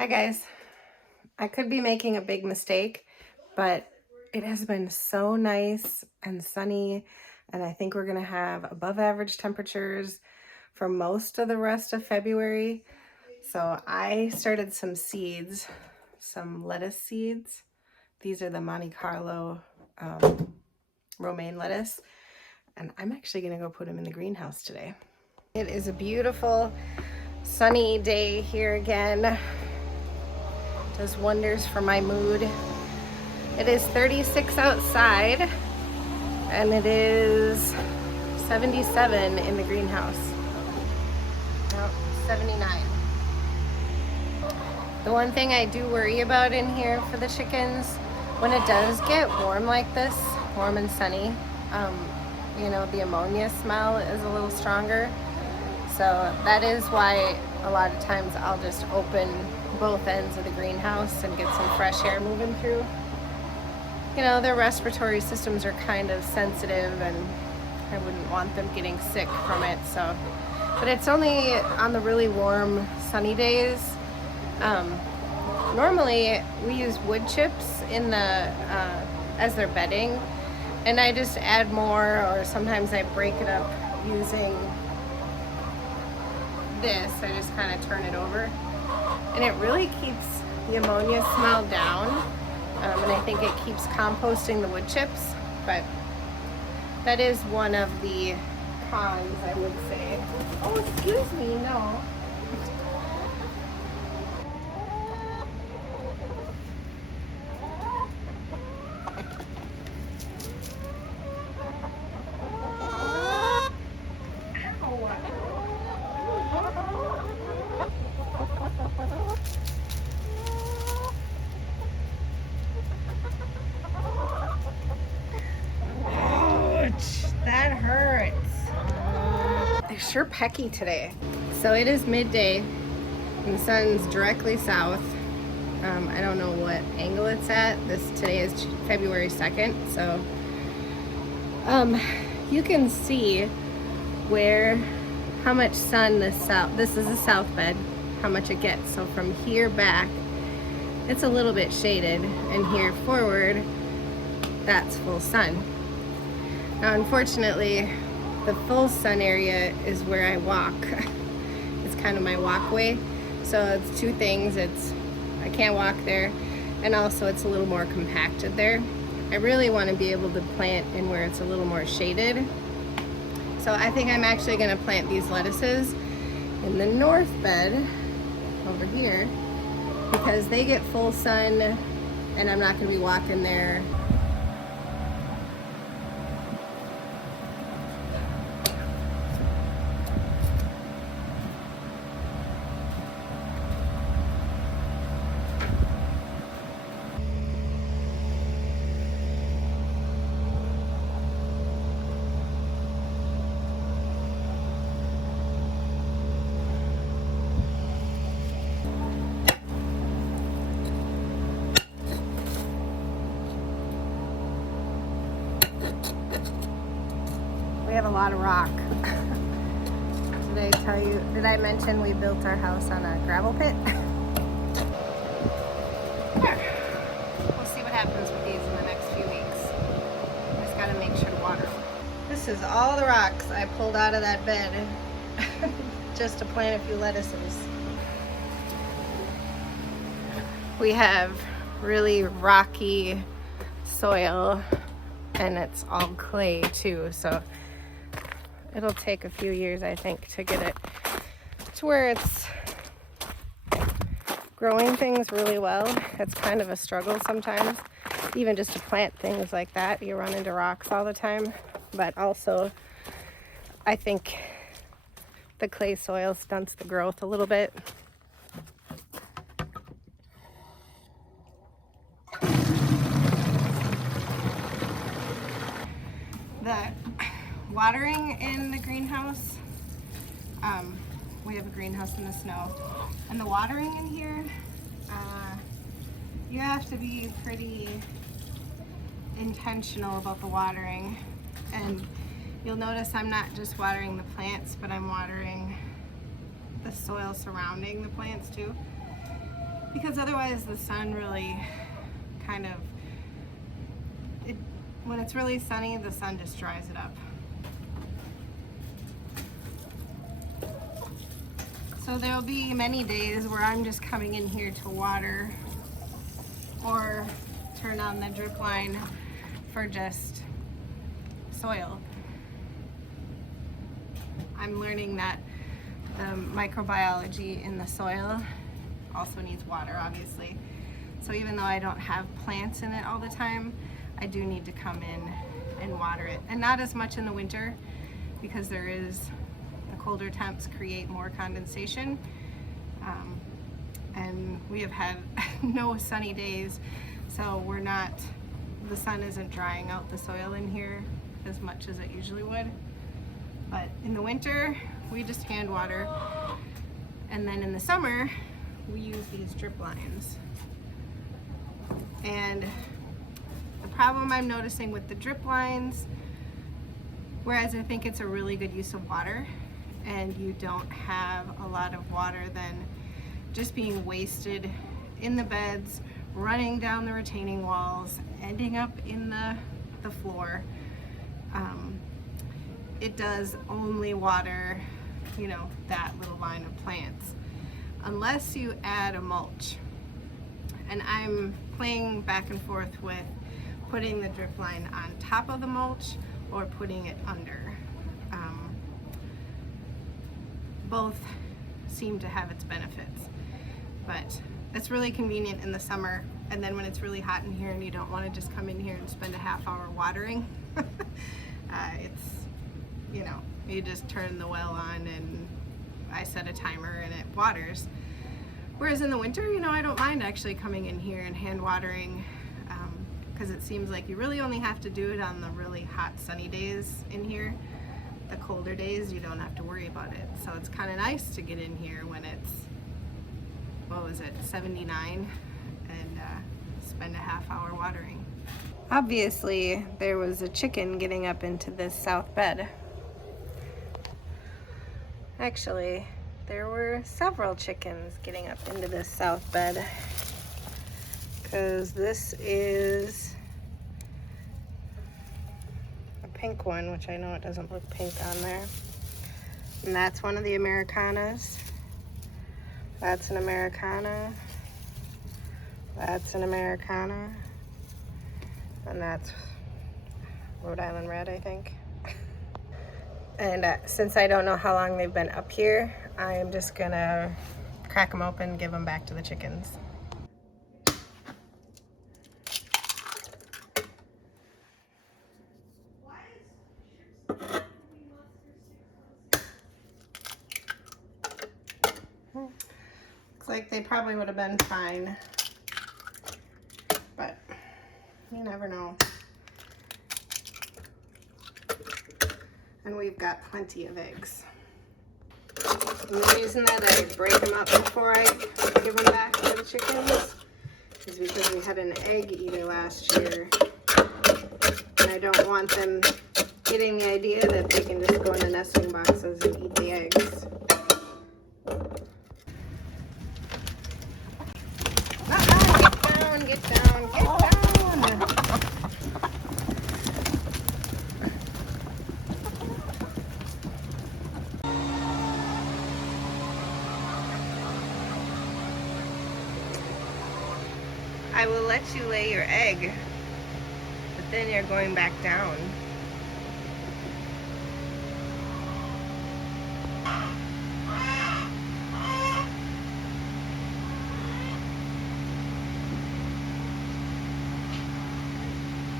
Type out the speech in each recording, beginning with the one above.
Hi guys. I could be making a big mistake, but it has been so nice and sunny, and I think we're gonna have above average temperatures for most of the rest of February. So I started some seeds, some lettuce seeds. These are the Monte Carlo romaine lettuce, and I'm actually gonna go put them in the greenhouse today. It is a beautiful sunny day here again. Does wonders for my mood. It is 36 outside and it is 77 in the greenhouse. No, 79. The one thing I do worry about in here for the chickens, when it does get warm like this, warm and sunny, the ammonia smell is a little stronger. So that is why a lot of times I'll just open both ends of the greenhouse and get some fresh air moving through. Their respiratory systems are kind of sensitive and I wouldn't want them getting sick from it. So, but it's only on the really warm, sunny days. Normally we use wood chips in the as their bedding, and I just add more, or sometimes I break it up using this. I just kind of turn it over, and it really keeps the ammonia smell down, and I think it keeps composting the wood chips, but that is one of the cons, I would say. Oh, excuse me, no. That hurts. They're sure pecky today. So it is midday and the sun's directly south. I don't know what angle it's at. Today is February 2nd. So you can see how much sun this is the south bed, how much it gets. So from here back, it's a little bit shaded, and here forward, that's full sun. Now, unfortunately, the full sun area is where I walk. It's kind of my walkway. So it's two things. I can't walk there, and also it's a little more compacted there. I really want to be able to plant in where it's a little more shaded. So I think I'm actually going to plant these lettuces in the north bed over here, because they get full sun and I'm not going to be walking there. We have a lot of rock. Did I mention we built our house on a gravel pit? We'll see what happens with these in the next few weeks. Just gotta make sure to water them. This is all the rocks I pulled out of that bed just to plant a few lettuces. We have really rocky soil, and it's all clay too, so it'll take a few years, I think, to get it to where it's growing things really well. It's kind of a struggle sometimes, even just to plant things like that. You run into rocks all the time, but also I think the clay soil stunts the growth a little bit. The watering in the greenhouse, we have a greenhouse in the snow, and the watering in here, you have to be pretty intentional about the watering, and you'll notice I'm not just watering the plants, but I'm watering the soil surrounding the plants too. because otherwise the sun really kind of, when it's really sunny, the sun just dries it up. So there'll be many days where I'm just coming in here to water or turn on the drip line for just soil. I'm learning that the microbiology in the soil also needs water, obviously. So even though I don't have plants in it all the time, I do need to come in and water it. And not as much in the winter, because the colder temps create more condensation. And we have had no sunny days, so the sun isn't drying out the soil in here as much as it usually would. But in the winter, we just hand water. And then in the summer, we use these drip lines. And the problem I'm noticing with the drip lines, whereas I think it's a really good use of water, and you don't have a lot of water then just being wasted in the beds, running down the retaining walls, ending up in the floor. It does only water, that little line of plants, unless you add a mulch. And I'm playing back and forth with putting the drip line on top of the mulch or putting it under. Both seem to have its benefits, but it's really convenient in the summer, and then when it's really hot in here and you don't want to just come in here and spend a half hour watering, you just turn the well on and I set a timer and it waters. Whereas in the winter, I don't mind actually coming in here and hand watering, because it seems like you really only have to do it on the really hot sunny days in here. The colder days, you don't have to worry about it. So it's kind of nice to get in here when it's, 79, and spend a half hour watering. Obviously, there was a chicken getting up into this south bed. Actually, there were several chickens getting up into this south bed, because this is a pink one, which I know it doesn't look pink on there. And that's one of the Americanas. That's an Americana. That's an Americana. And that's Rhode Island Red, I think. And since I don't know how long they've been up here, I am just gonna crack them open and give them back to the chickens. Looks like they probably would have been fine, but you never know. And we've got plenty of eggs. And the reason that I break them up before I give them back to the chickens is because we had an egg eater last year, and I don't want them getting the idea that they can just go in the nesting boxes and eat the eggs. Get down, get down. I will let you lay your egg, but then you're going back down.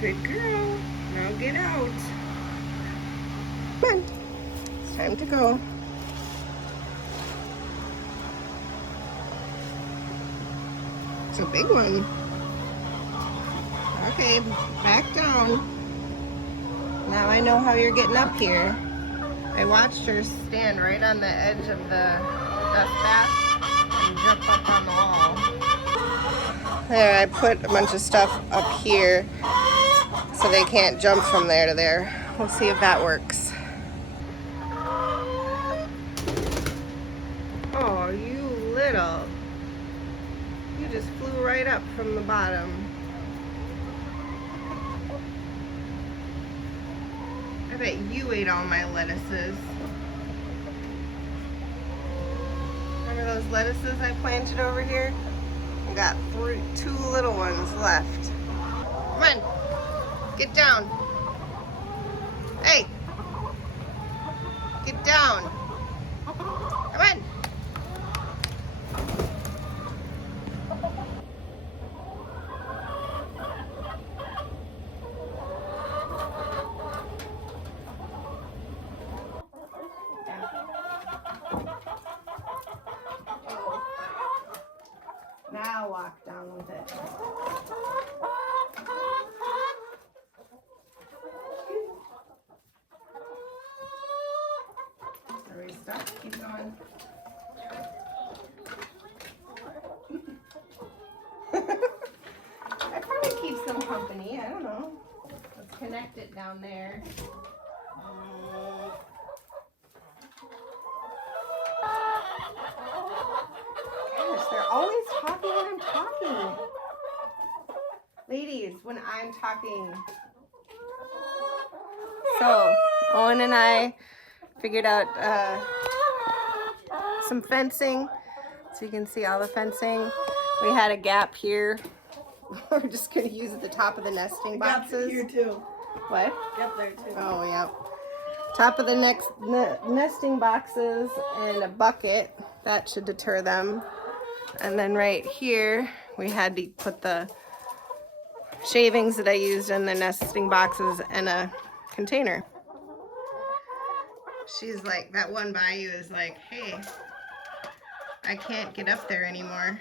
Good girl. Now get out. Come on. It's time to go. It's a big one. Okay, back down. Now I know how you're getting up here. I watched her stand right on the edge of the dust bath and jump up on the wall. There, I put a bunch of stuff up here so they can't jump from there to there. We'll see if that works. Oh, you just flew right up from the bottom. I bet you ate all my lettuces. Remember those lettuces I planted over here? I got two little ones left. Come on, get down. Hey, get down. Come on. Now walk down with it. Are we stuck? Keep going. That probably keeps them company. I don't know. Let's connect it down there. Gosh, they're always talking when I'm talking. Ladies, when I'm talking. So, Owen and I figured out some fencing. So you can see all the fencing. We had a gap here. We're just going to use the top of the nesting boxes. Here too. What? Yep, there too. Oh, yeah. Top of the nesting boxes and a bucket. That should deter them. And then right here, we had to put the shavings that I used in the nesting boxes in a container. She's like, that one bayou is like, hey, I can't get up there anymore.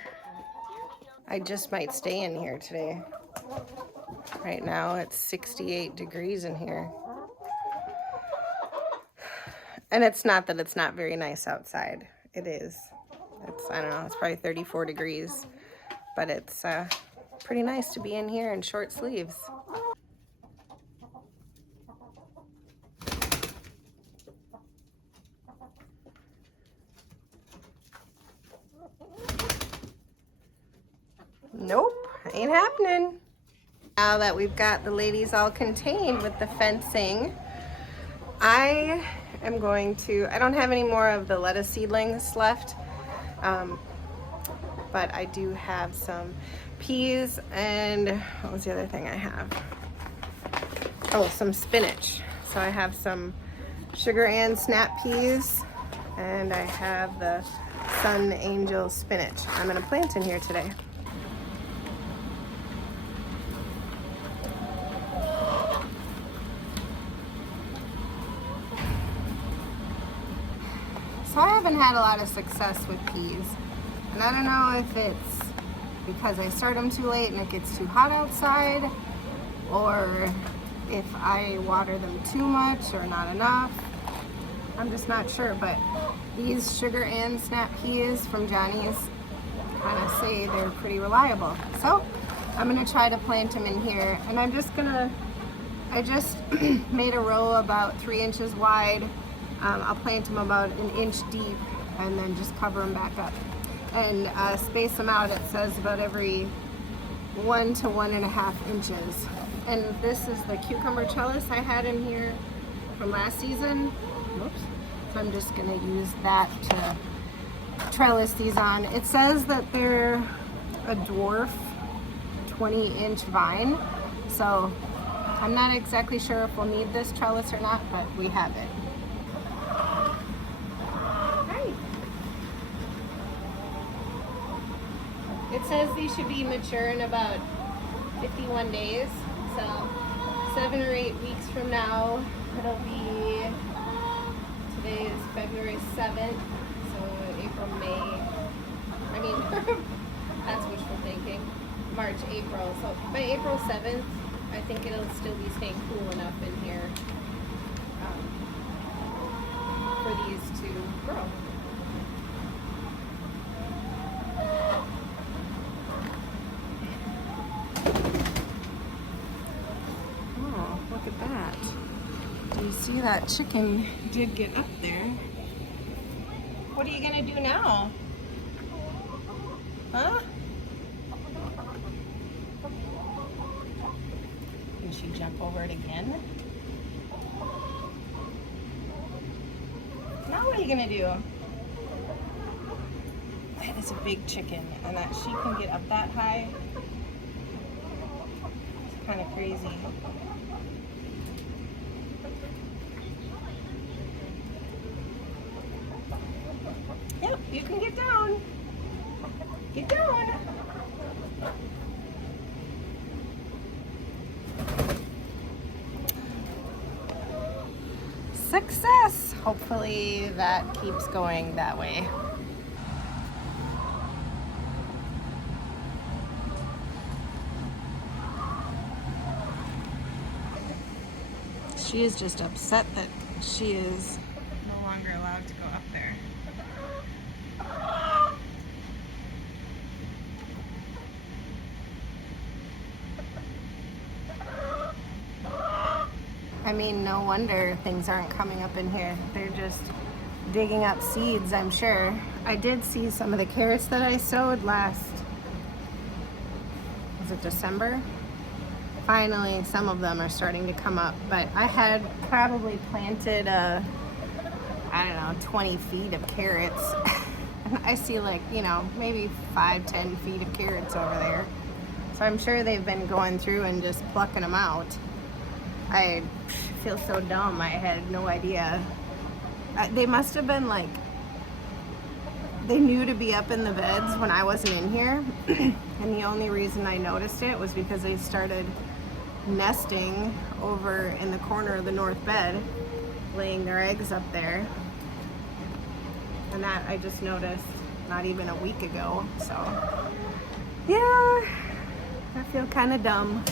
I just might stay in here today. Right now it's 68 degrees in here. And it's not that it's not very nice outside. It is. It's, I don't know, it's probably 34 degrees. But it's pretty nice to be in here in short sleeves. Nope, ain't happening. Now that we've got the ladies all contained with the fencing, I am going to, I don't have any more of the lettuce seedlings left, but I do have some peas and what was the other thing I have? Oh, some spinach. So I have some sugar and snap peas and I have the Sunangel spinach. I'm gonna plant in here today. So I haven't had a lot of success with peas, and I don't know if it's because I start them too late and it gets too hot outside, or if I water them too much or not enough. I'm just not sure, but these sugar and snap peas from Johnny's kind of say they're pretty reliable. So I'm gonna try to plant them in here, and I just made a row about 3 inches wide. I'll plant them about 1 inch deep and then just cover them back up and space them out. It says about every 1 to 1.5 inches. And this is the cucumber trellis I had in here from last season. Whoops. So I'm just gonna use that to trellis these on. It says that they're a dwarf 20-inch vine. So I'm not exactly sure if we'll need this trellis or not, but we have it. It says these should be mature in about 51 days. So 7 or 8 weeks from now, it'll be, today is February 7th, so April, May, I mean, that's wishful thinking, March, April. So by April 7th, I think it'll still be staying cool enough in here for these to grow. Look at that. Do you see that chicken did get up there? What are you gonna do now? Huh? Can she jump over it again? Now what are you gonna do? That is a big chicken, and that she can get up that high. It's kind of crazy. Yep, you can get down. Get down. Success! Hopefully that keeps going that way. She is just upset that she is no longer allowed to go up there. I mean, no wonder things aren't coming up in here. They're just digging up seeds, I'm sure. I did see some of the carrots that I sowed last, was it December? Finally, some of them are starting to come up, but I had probably planted, I don't know, 20 feet of carrots. And I see like, you know, maybe 5-10 feet of carrots over there. So I'm sure they've been going through and just plucking them out. I feel so dumb. I had no idea. They must have been like, they knew to be up in the beds when I wasn't in here. And the only reason I noticed it was because they started nesting over in the corner of the north bed, laying their eggs up there. And that I just noticed not even a week ago. So yeah, I feel kind of dumb.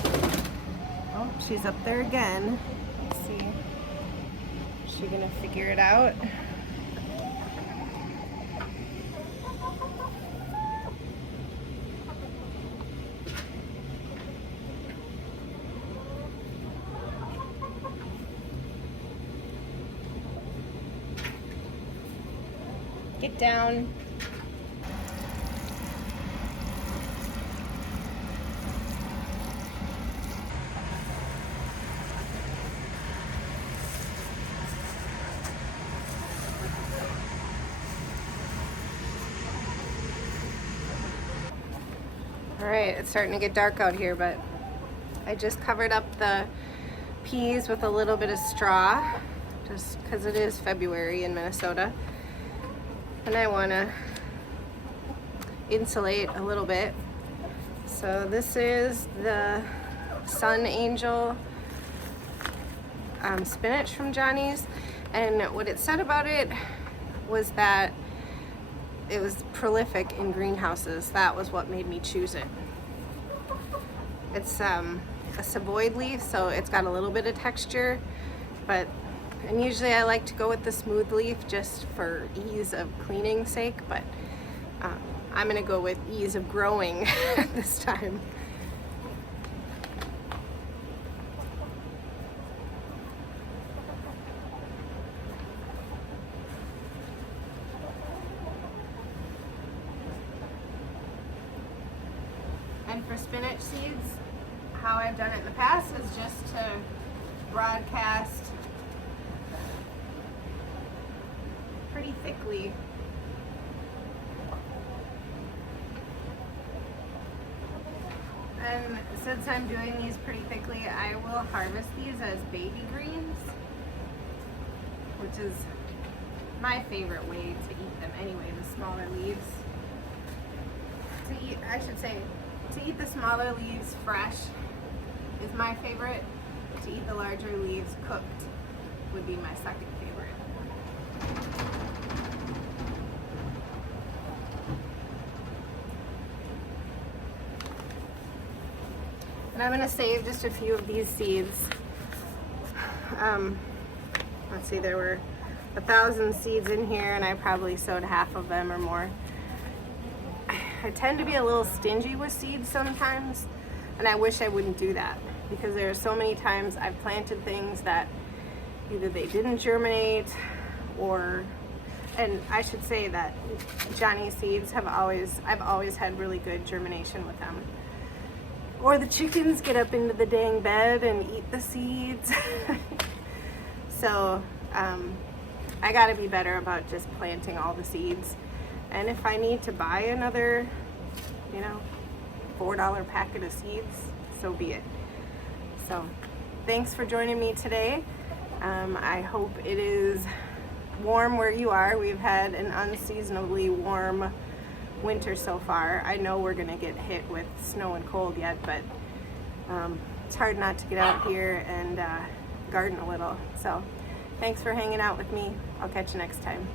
Oh, she's up there again. Let's see. Is she gonna figure it out? Get down. All right, it's starting to get dark out here, but I just covered up the peas with a little bit of straw, just because it is February in Minnesota. And I want to insulate a little bit. So this is the Sunangel spinach from Johnny's, and what it said about it was that it was prolific in greenhouses. That was what made me choose it. It's a savoyed leaf, so it's got a little bit of texture, and usually I like to go with the smooth leaf just for ease of cleaning sake, but I'm gonna go with ease of growing this time. And for spinach seeds, how I've done it in the past is just to broadcast pretty thickly. And since I'm doing these pretty thickly, I will harvest these as baby greens, which is my favorite way to eat them anyway, the smaller leaves. To eat the smaller leaves fresh is my favorite. To eat the larger leaves cooked would be my second favorite. And I'm going to save just a few of these seeds. Let's see, there were 1,000 seeds in here, and I probably sowed half of them or more. I tend to be a little stingy with seeds sometimes, and I wish I wouldn't do that, because there are so many times I've planted things that either they didn't germinate, and I should say that Johnny seeds I've always had really good germination with them. or the chickens get up into the dang bed and eat the seeds. So I gotta be better about just planting all the seeds. And if I need to buy another, you know, $4 packet of seeds, so be it. So thanks for joining me today. I hope it is warm where you are. We've had an unseasonably warm winter so far. I know we're gonna get hit with snow and cold yet, but it's hard not to get out here and garden a little. So thanks for hanging out with me. I'll catch you next time.